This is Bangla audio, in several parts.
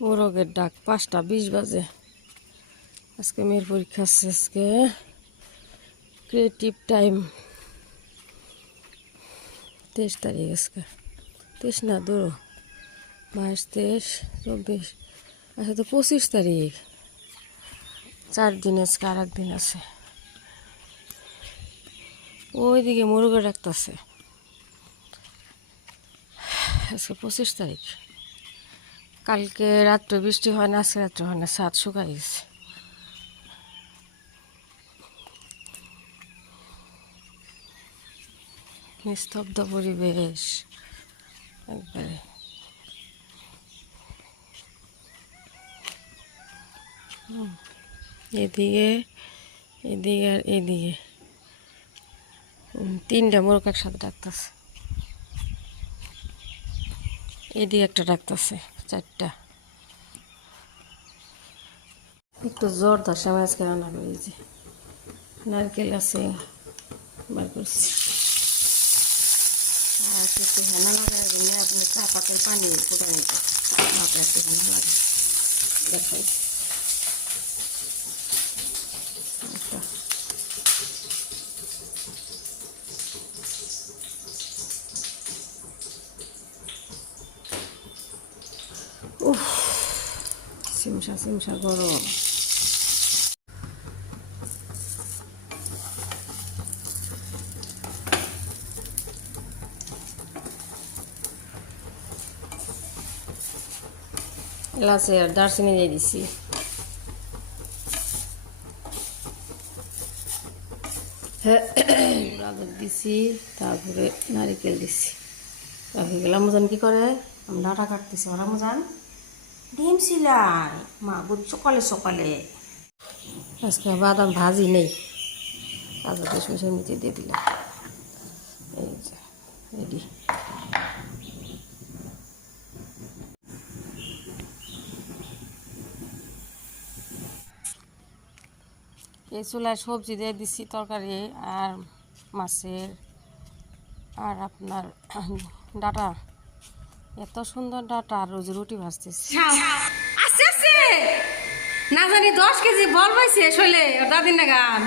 মোরগের ডাক 5টা 20 বাজে। আজকে মেয়ের পরীক্ষা আছে। আজকে ক্রিয়েটিভ টাইম 23 তারিখ। আজকে 23 না, 22 23 24, আচ্ছা তো 25 তারিখ। 4 দিন আজকে, আর একদিন আছে। ওইদিকে মোরগের ডাকতেছে। আজকে 25 তারিখ। কালকে রাত্রে বৃষ্টি হয় না, আজকে রাত্রে হয় না, ছাদ শুকাই গেছে। নিস্তব্ধ পরিবেশ একবারে। এদিকে এদিকে আর এদিকে 3টা মোরগ একসাথে ডাকতেছে। এদিকে একটা ডাকতেছে, 4টা। একটু জ্বর ধরছে আমার আজকে। রান্না করেছি, নারকেল আছে বার করছি। আর একটু হেনা লাগার জন্য আপনি চা পাতের পানি ফুটা নিতে আপনার একটু হেনা লাগে দেখাই। উফ, সিমসা সিমসা গরম। এলাচি আর দারচিনি দিয়ে দিছি। রাবের দিছি, তারপরে নারিকেল দিছি। রাখি গেলাম। আমজান কি করে? আমি ডাটা কাটতেছি। ওরা আমজান ডিম সিলাই মা সকালে সকালে। আজকে বাদাম ভাজি নেই, কাজু কিশমিশের নিচে দিয়ে দিলাম। এই যে রেডি। এই চুলায় সবজি দিয়ে দিচ্ছি, তরকারি আর মাছের আর আপনার ডাটা। এত সুন্দর ডাটা। আর রোজ রুটি ভাজতেছি। আস্তে আস্তে না জানি 10 কেজি বল পাইছে শৈলে দাদিন না গান।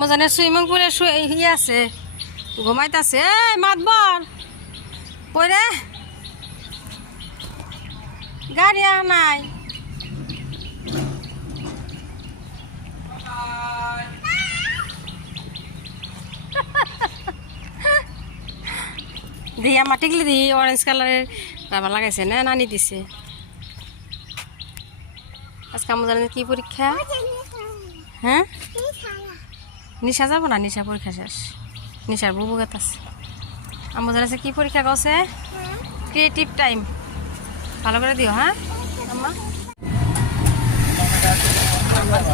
মজানে সুইমিং পুলে ইয়ে আছে, ঘুমাইতেছে। এই মাতবর পরে গাড়ি আর নাই। দি আমার টিকলি দি অরেঞ্জ কালারের রাবার লাগাইছে না, নানি দিছে। আজকে আমার কি পরীক্ষা? হ্যাঁ, নিশা যাব না? নিশা পরীক্ষা শেষ। নিশার বুবু গাত আছে। আমার আছে কি পরীক্ষা গছে? Creative time. ভালো করে দিও। হ্যাঁ আম্মা।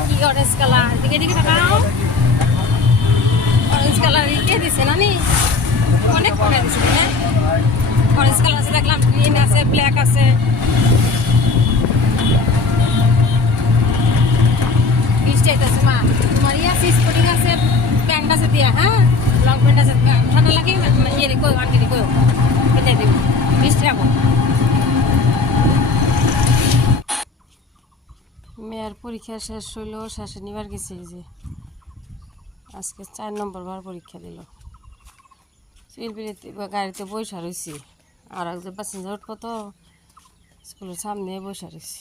কি অরেঞ্জ কালার? দিকে দিকে তাকাও। অরেঞ্জ কালার কে দিছে নানি? অনেক পরে দিছে। হ্যাঁ, অরেঞ্জ কালার আছে, দেখলাম গ্রিন আছে, ব্ল্যাক আছে। বৃষ্টি আইতেছে মা। তোমার ইয়ে আছে, স্পোর্টিং আছে, প্যান্ট আছে দিয়া। হ্যাঁ, লং প্যান্ট আছে। ঠান্ডা লাগে ইয়ে রে, কই আন্টি রে, কই পেতে দিব। বৃষ্টি রাখো। মেয়ের পরীক্ষা শেষ হইল, শেষে নিবার গেছে। যে আজকে 4 নম্বর বার পরীক্ষা দিল। চিলবিলিতে গাড়িতে বসে রয়েছি। আর একজন প্যাসেঞ্জার উঠবো তো, স্কুলের সামনে বসে রয়েছি।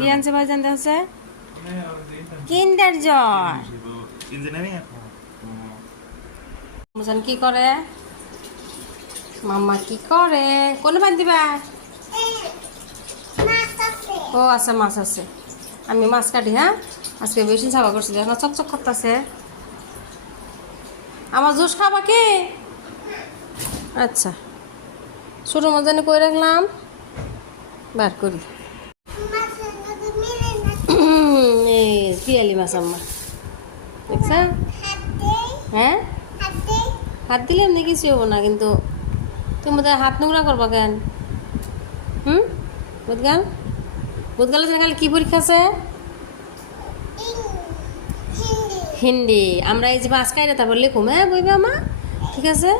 কি আনছে ভাই জানতে হচ্ছে? কিন্ডার জয়। কি করে? মাম্মা কি করে? কোন পানি দিবা? ও আচ্ছা, মাছ আছে। আমি মাছ কাটি, হ্যাঁ। আজকে বেশি সাবা করছি, দেখো চকচক করতেছে। আমার জুস খাবা কি? আচ্ছা, ছোটো মজানি করে রাখলাম, বার করি। এই পিয়ালি মাছ আম্মা, দেখছা? হ্যাঁ, হাত দিলে এমনি কিছু হবো না, কিন্তু তুমি বোধহয় হাত নোংরা করবা কেন? বুধগাল বুধগালের খালি কি পরীক্ষা আছে? হিন্দি। আমরা এই যে মাছ খাইলে তারপর লিখুম, হ্যাঁ বইবে আমা, ঠিক আছে?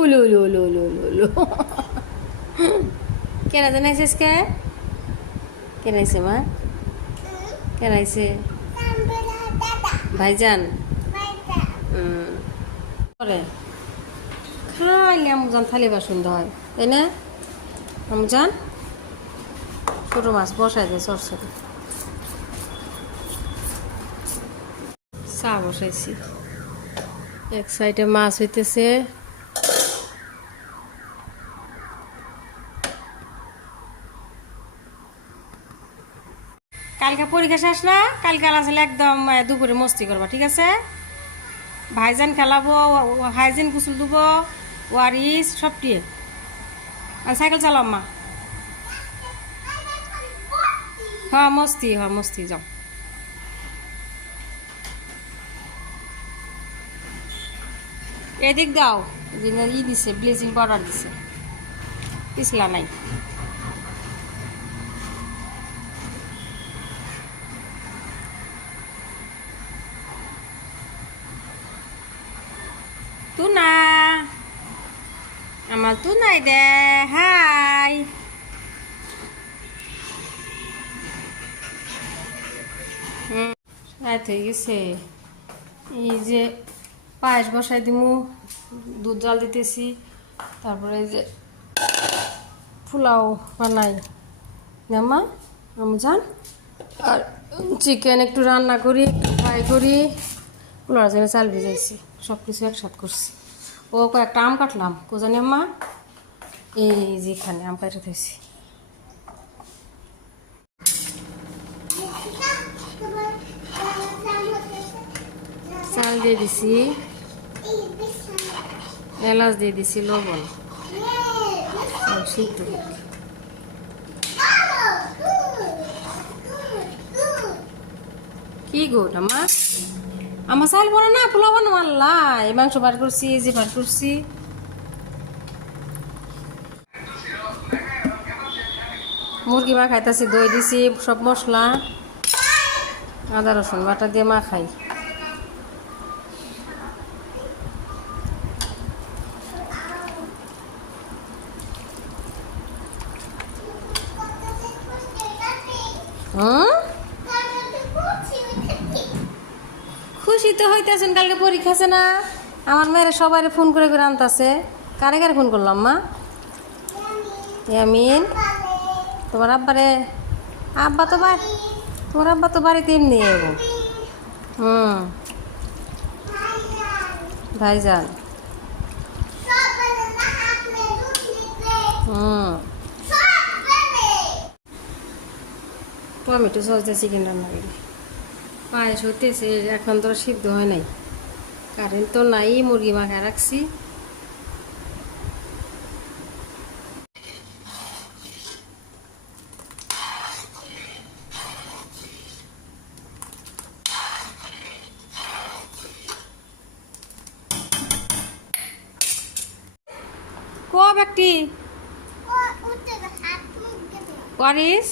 উলু উলু উলু উলু উলু উলু। কেনা জানাইছিস কে? কেনাইছে মা? কেনাইছে ভাইজান। করে খাইলে আমজান থালি বাসন হয়, তাই না আমজান? ছোটো মাছ বসাই দেয় সরষরে। চা বসাইছি, এক সাইডে মাছ হইতেছে। কালকে পরীক্ষা শেষ না? কালকে আসলে একদম দুপুরে মস্তি করবা, ঠিক আছে? ভাইজান খেলাবো, হাইজিন কুচুল দেবো, ওয়ারিস সবটি। আর সাইকেল চালাম মা। হ্যাঁ মস্তি, হ্যাঁ মস্তি, যাও। এদিক দাও, ই দিছে, ব্লিচিং পাউডার দিছে, পিছলা নাই। তুনা, আমার তুনাই দে, হাই। রাত হয়ে গেছে, এই যে পায়েস বসাই দিমু, দুধ জাল দিতেছি, তারপরে এই যে পোলাও বানাই জামা আমজান, আর চিকেন একটু রান্না করি, একটু ফ্রাই করি, পোলাওর জন্য চাল ভিজাইছি, সব কিছু একসাথে করছি। ও কয়েকটা আম কাটলাম, কোজানি আম্মা? এই যে এখানে আম কাটে থাকছি। চাল দিয়ে দিছি, এলাচ দিয়ে দিছি, লবণ, সিদ্ধ। কি গো আমা? আমার চাল বড় না, পোলাও বানাবো। আল্লাহ, এই মাংস বার করছি, এই যে বার করছি। মুরগি মা খাইতেছি, দই দিছি, সব মশলা, আদা রসুন বাটা দিয়ে মা খাই। খুশি তো হইতেছেন, কালকে পরীক্ষা আছে না? আমার মেয়েরা সবাই ফোন করে করে আনতেছে। কারে কারে ফোন করলাম মা? ইয়ামিন, তোমার আব্বারে? আব্বা তো তোমার আব্বা তো বাড়িতে এমনি এগো। ভাইজান। টমেটো সস দিয়ে চিকেন রান্না করি। পায়েস হইতেছে, এখন তো সিদ্ধ হয় নাই, কারেন্ট তো নাই, মুরগি মাখায় রাখছি। কব একটি করিস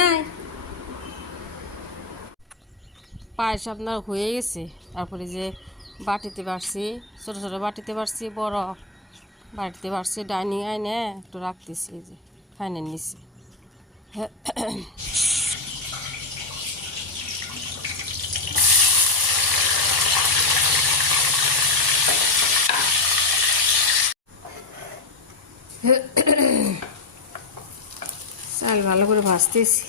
নাই। পায়েস আপনার হয়ে গেছে, তারপরে যে বাটিতে বাড়ছি, ছোটো ছোটো বাটিতে বাড়ছি, বড় বাটিতে বাড়ছি, ডাইনিং আইনে একটু রাখতেছি, এই যে ফাইনের নিচে। চাল ভালো করে ভাজতেছি।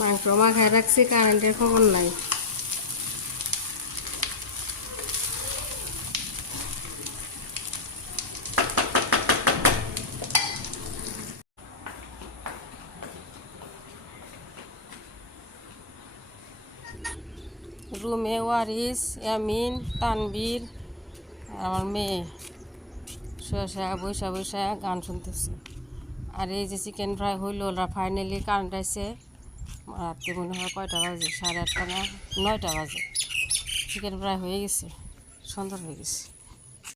মাংস মাখায় রাখছি, কারেন্টের খবর নাই। রুমে ওয়ারিস, ইয়ামিন, তানবীর আর আমার মেয়ে বৈশা বৈশা গান শুনতেছে। আর এই যে চিকেন ফ্রাই হইল, ওরা ফাইনালি কারেন্ট আইসে। রাত্রে মনে হয় কয়টা বাজে, 8:30 না 9টা বাজে। চিকেন ফ্রাই হয়ে গেছে, সুন্দর হয়ে গেছে।